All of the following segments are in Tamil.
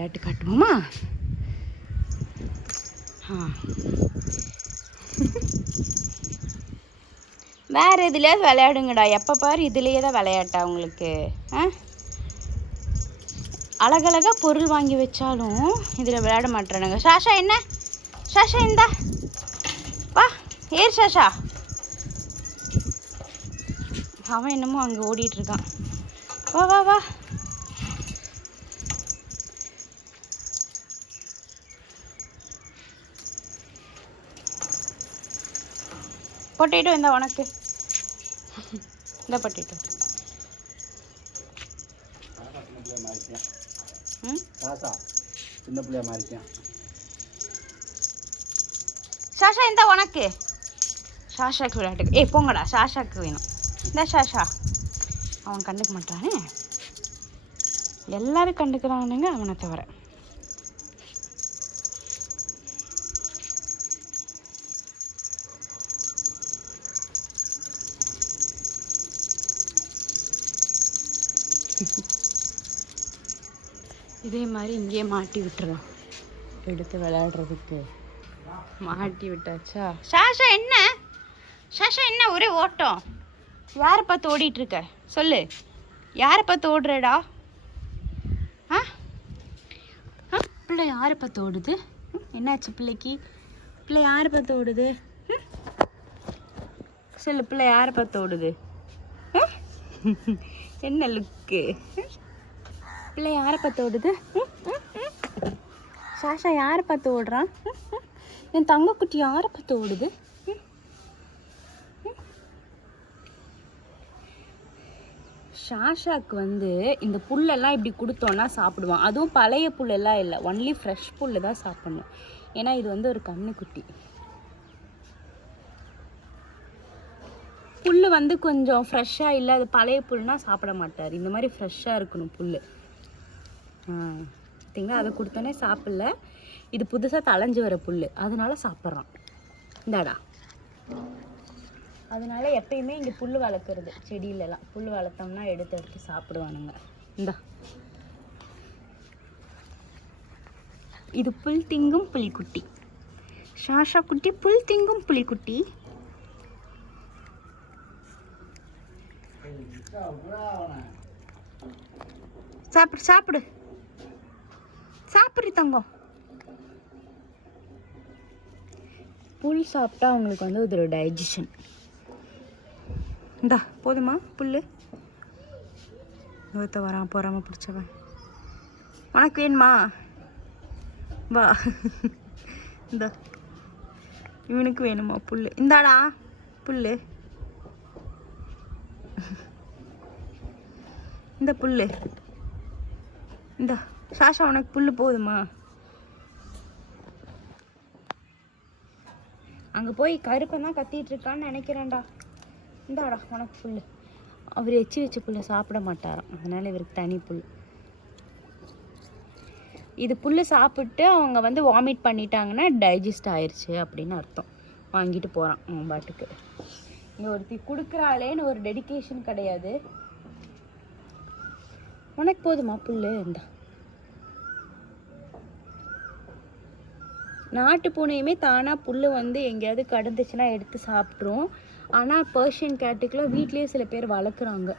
விளையாட்டு காட்டுவோமா? வேறு இதுலேயாவது விளையாடுங்கடா. எப்போ பாரு இதுலேயே தான் விளையாட்டா உங்களுக்கு? அழகழகாக பொருள் வாங்கி வச்சாலும் இதில் விளையாட மாட்டேறானுங்க. சாஷா என்ன? சாஷா இந்தா வா, ஏர் சாஷா. அவன் என்னமோ அங்கே ஓடிட்டுருக்கான். வா வா வா. பொட்டேட்டோ இந்த உனக்கு. இந்த பொட்டேட்டோ. சின்ன பிள்ளையா மாறிக்கேன். சாஷா இந்த உனக்கு. சாஷாக்கு விளையாட்டுக்கு. போங்கடா, சாஷாக்கு வேணும். இந்த சாஷா. அவன் கண்டுக்க மாட்டானே. எல்லாரும் கண்டுக்கிறானுங்க அவனை தவிர. இதே மாதிரி இங்கேயே மாட்டி விட்டுறலாம். எடுத்து விளையாடுறதுக்கு மாட்டி விட்டாச்சா? சாஷா என்ன? சாஷா என்ன ஒரே ஓட்டம்? யாரை பார்த்து ஓடிட்டுருக்க சொல்லு. யாரை பார்த்து ஓடுறடா? பிள்ளை யாரை பார்த்து ஓடுது? என்னாச்சு பிள்ளைக்கு? பிள்ளை யாரை பார்த்து ஓடுது சொல்லு. பிள்ளை யாரை பார்த்து ஓடுது? என்ன லுக்கு? பிள்ளை யாரை பார்த்து ஓடுது? சாஷா யாரை பார்த்து ஓடுறான்? என் தங்கக்குட்டி யாரை பார்த்து ஓடுது? சாஷாக்கு இந்த புல்லெல்லாம் இப்படி கொடுத்தோன்னா சாப்பிடுவான். அதுவும் பழைய புல்லெல்லாம் இல்லை, ஒன்லி ஃப்ரெஷ் புல்லு தான் சாப்பிடணும். ஏன்னா இது ஒரு கண்ணுக்குட்டி. புல் கொஞ்சம் ஃப்ரெஷ்ஷாக இல்லை, அது பழைய புல்னா சாப்பிட மாட்டார். இந்த மாதிரி ஃப்ரெஷ்ஷாக இருக்கணும் புல். பார்த்தீங்களா? அதை கொடுத்தோன்னே சாப்பிடல. இது புதுசாக தளைஞ்சு வர புல், அதனால சாப்பிட்றான். இந்தாடா. அதனால எப்பயுமே இங்கே புல் வளர்க்குறது, செடியிலலாம் புல் வளர்த்தோம்னா எடுத்து எடுத்து சாப்பிடுவானுங்க. இந்தா, இது புல் திங்கும் புலிக்குட்டி. சாஷா குட்டி புல் திங்கும் புலிக்குட்டி. சாப்பிடு சாப்பிடு சாப்பிடு தங்கம். புல் சாப்பிட்டா அவங்களுக்கு இது ஒரு டைஜஷன். இந்தா போதுமா புல்? ஒருத்த வரான் போறாம பிடிச்சவன். உனக்கு வேணுமா? வா. இந்த இவனுக்கு வேணுமா புல்? இந்தாடா புல். இந்த புல் இந்த. சாஷா உனக்கு புல் போதுமா? அங்கே போய் கருப்பன் தான் கத்திட்டு இருக்கான்னு நினைக்கிறேன்டா. இந்தாடா உனக்கு புல். அவர் எச்சி வச்ச புல்லை சாப்பிட மாட்டாராம், அதனால இவருக்கு தனி புல். இது புல் சாப்பிட்டு அவங்க வாமிட் பண்ணிட்டாங்கன்னா டைஜஸ்ட் ஆயிடுச்சு அப்படின்னு அர்த்தம். வாங்கிட்டு போகிறான் அவன் பாட்டுக்கு. இங்கே ஒருத்தி கொடுக்குறாளேன்னு ஒரு டெடிக்கேஷன் கிடையாது. உனக்கு போதுமா புல்? இந்தா. நாட்டு பூனையுமே தானாக புல் எங்கேயாவது கடந்துச்சுன்னா எடுத்து சாப்பிட்ரும். ஆனால் பர்ஷியன் கேட்டுக்கெலாம் வீட்லேயே சில பேர் வளர்க்குறாங்க.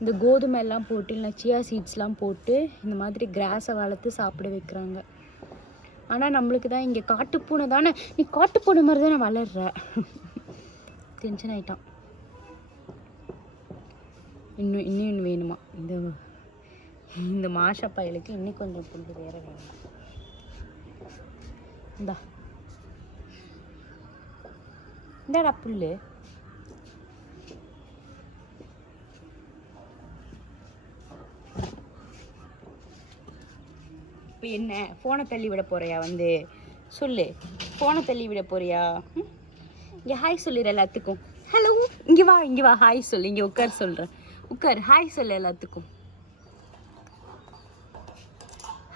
இந்த கோதுமை எல்லாம் போட்டு இல்லை சியா சீட்ஸ்லாம் போட்டு இந்த மாதிரி கிராஸை வளர்த்து சாப்பிட வைக்கிறாங்க. ஆனால் நம்மளுக்கு தான் இங்கே காட்டுப்பூனை தானே, நீ காட்டுப்பூனை மாதிரி தானே வளர்ற. டென்ஷன் ஆகிட்டான். இன்னும் வேணுமா? இந்த மாஷா பயலுக்கு இன்னும் கொஞ்சம் புல் வேறு வேணும். இந்தாடா புல். இப்போ என்ன ஃபோனை தள்ளி விட போறியா? சொல்லு, ஃபோனை தள்ளி விட போறியா? இங்கே ஹாய் சொல்லிடு எல்லாத்துக்கும். ஹலோ, இங்கே வா ஹாய் சொல்லு. இங்கே உட்கார் சொல்கிறேன். உட்கார், ஹாய் சொல்லு எல்லாத்துக்கும்.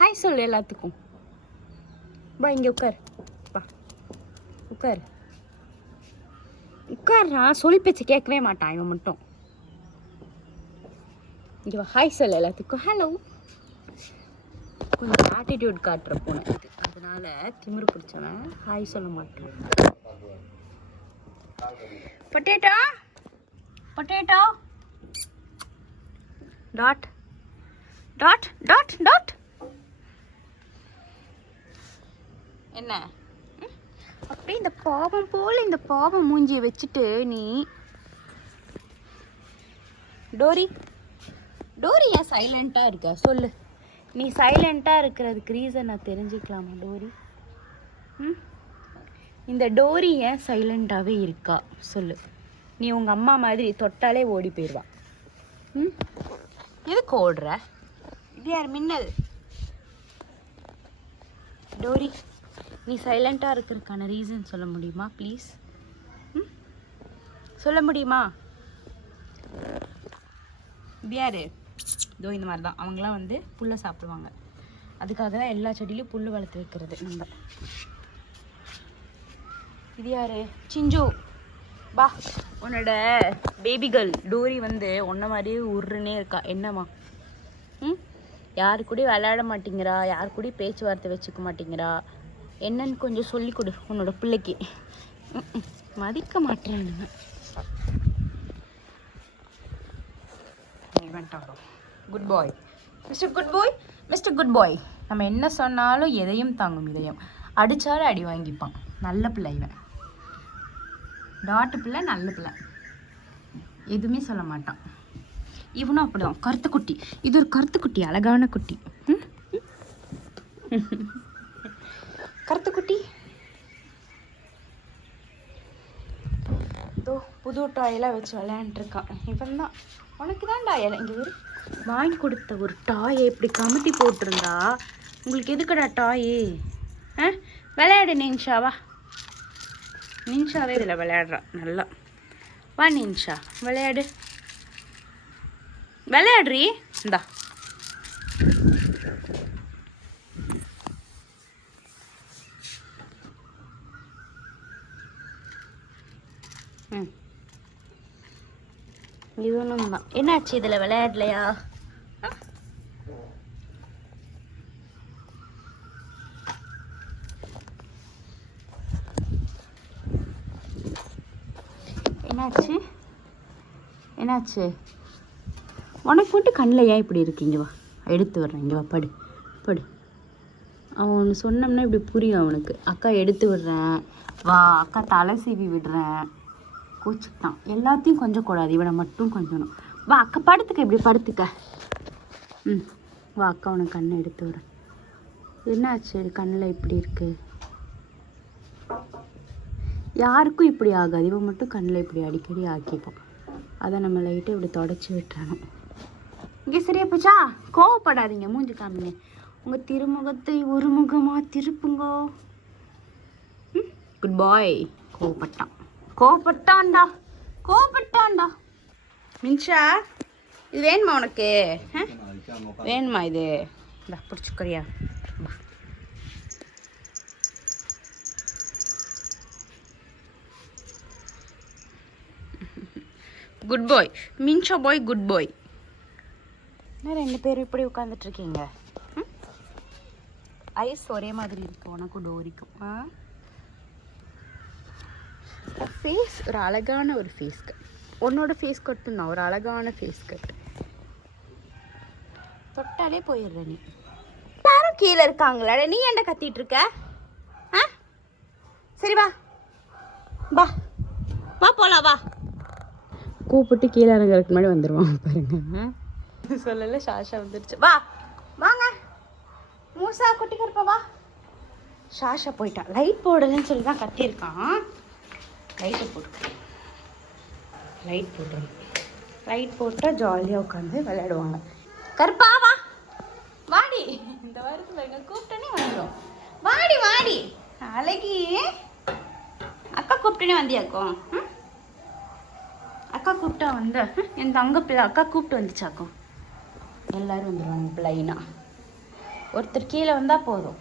ஹாய் சொல்லு எல்லாத்துக்கும். பா இங்கே உட்கார். பா உட்கார்றா. சொல் பேச்சு கேட்கவே மாட்டான் இவன் மட்டும். இங்கே வா ஹாய் சொல்லு எல்லாத்துக்கும். ஹலோ. கொஞ்சம் ஆட்டிடியூட் காட்டுற பூனை இது, அதனால திமிரு பிடிச்சவன் ஹாய் சொல்ல மாட்டான். Potato potato dot dot dot dot. என்ன அப்படியே இந்த பாவம் போல இந்த பாவம் மூஞ்சியை வச்சுட்டு நீ டோரி டோரி ஏன் சைலண்ட்டாக இருக்க சொல்லு. நீ சைலண்ட்டாக இருக்கிறதுக்கு ரீசன் நான் தெரிஞ்சுக்கலாமா டோரி? இந்த டோரி ஏன் சைலண்ட்டாகவே இருக்கா சொல்லு. நீ உங்கள் அம்மா மாதிரி தொட்டாலே ஓடி போயிடுவா. எதுக்கு ஓடுற? இது யார் மின்னல்? டோரி நீ சைலண்ட்டாக இருக்கிறதுக்கான ரீசன் சொல்ல முடியுமா ப்ளீஸ்? சொல்ல முடியுமா? இது யார்? இதோ இந்த மாதிரி தான் அவங்களாம் வந்து புல்லை சாப்பிடுவாங்க. அதுக்காக தான் எல்லா செடியிலையும் புல் வளர்த்து வைக்கிறது நம்ம. இது யார்? சிஞ்சு பா. உன்னோட பேபி கேர்ள் டோரி வந்து உன்ன மாதிரியே உருன்னே இருக்கா. என்னம்மா? யாரு கூட விளையாட மாட்டேங்கிறா, யாரு கூட பேச்சுவார்த்தை வச்சுக்க மாட்டேங்கிறா, என்னன்னு கொஞ்சம் சொல்லி கொடு உன்னோட பிள்ளைக்கு. மதிக்க மாட்டேன்னு குட் பாய் மிஸ்டர் குட் பாய், மிஸ்டர் குட் பாய். நம்ம என்ன சொன்னாலும் எதையும் தாங்கும் இதயம். அடித்தாலும் அடி வாங்கிப்பான். நல்ல பிள்ளை இவன். டாட்டு பிள்ளை, நல்ல பிள்ளை, எதுவுமே சொல்ல மாட்டான். இவனும் அப்படிதான். கருத்து குட்டி. இது ஒரு கருத்து குட்டி, அழகான குட்டி. கருத்து குட்டி. இதோ புது டாயெல்லாம் வச்சு விளையாண்டுருக்கான். இவன் தான் உனக்கு தான் டாயல் இங்கே ஒரு வாங்கி கொடுத்த ஒரு டாயை இப்படி கமுத்தி போட்டிருந்தா உங்களுக்கு எதுக்கடா டாயி? விளையாடு நின்ஷாவா. நின்ஷாவே இதில் விளையாடுறா நல்லா. வா நின்ஷா விளையாடு. விளையாடுறி இந்தா. இவனும் தான். என்னாச்சு இதில் விளையாடலையா? என்னாச்சு என்னாச்சு? உனக்கு மட்டும் கண்ணில் ஏன் இப்படி இருக்கீங்க? வா எடுத்து விட்றேன். இங்கே வா படு படு. அவன் ஒன்று சொன்னோம்னா இப்படி புரியும் அவனுக்கு. அக்கா எடுத்து விடுறேன், வா அக்கா தலை சீவி விடுறேன். கோச்சுக்கிட்டான். எல்லாத்தையும் கொஞ்சம் கூடாது, இவனை மட்டும் கொஞ்சணும். வா அக்கா படுத்துக்க, இப்படி படுத்துக்க. வா அக்கா உனக்கு கண்ணை எடுத்து விடுறேன். என்னாச்சு கண்ணில் இப்படி இருக்கு? யாருக்கும் இப்படி ஆகாது, இவன் மட்டும் கண்ணில் இப்படி அடிக்கடி ஆக்கிப்போம். அதை நம்ம லைட்டாக இப்படி தொடச்சி விட்டுறணும். இங்கே சரியா போச்சா? கோவப்படாதீங்க, மூஞ்சி காமிங்க. உங்கள் திருமுகத்தை ஒரு முகமாக திருப்புங்கோ. குட் பாய். கோவப்பட்டான், கோவப்பட்டான்டா, கோவப்பட்டான்டா. மின்ஷா இது வேணுமா உனக்கு? வேணுமா இது? இந்த பிடிச்சிக்கறியா? குட் பாய் மின்ஷா பாய், குட் பாய். என்ன ரெண்டு பேரும் இப்படி உட்காந்துட்ருக்கீங்க? ஐஸ் ஒரே மாதிரி இருக்கு உனக்கும் டோரிக்கும். ஃபேஸ் ஒரு அழகான ஒரு ஃபேஸ் கட். உன்னோட ஃபேஸ் கட்டும் தான் ஒரு அழகான ஃபேஸ் கட். தொட்டாலே போயிடுற நீ. யாரும் கீழே இருக்காங்களா? நீ ஏன்டா கத்திட்டு இருக்க? சரி வா வா வா போலாம் வா. கூப்பிட்டு கீழே இறங்குறதுக்கு முன்னாடி வந்துடுவான் பாருங்க. சொல்லல ஷாஷா வந்துருச்சு. வா வாங்க மூசா குட்டி கருப்பா வா. ஷாஷா போயிட்டான். லைட் போடலன்னு சொல்லி தான் கத்தியிருக்கான். லைட்டை போட்டு லைட் போட்டுருங்க. லைட் போட்டால் ஜாலியாக உட்காந்து விளையாடுவாங்க. கருப்பா வா வாடி. இந்த வாரத்தில் எங்கள் கூப்பிட்டனே வந்துடும். வாடி வாடி அழகி. அக்கா கூப்பிட்டனே வந்தியாக்கும். அக்கா கூப்பிட்டா வந்த என் தங்க பிள்ளை அக்கா கூப்பிட்டு வந்துச்சாக்கும். எல்லோரும் வந்துடுவாங்க லைனாக. ஒருத்தர் கீழே வந்தால் போதும்.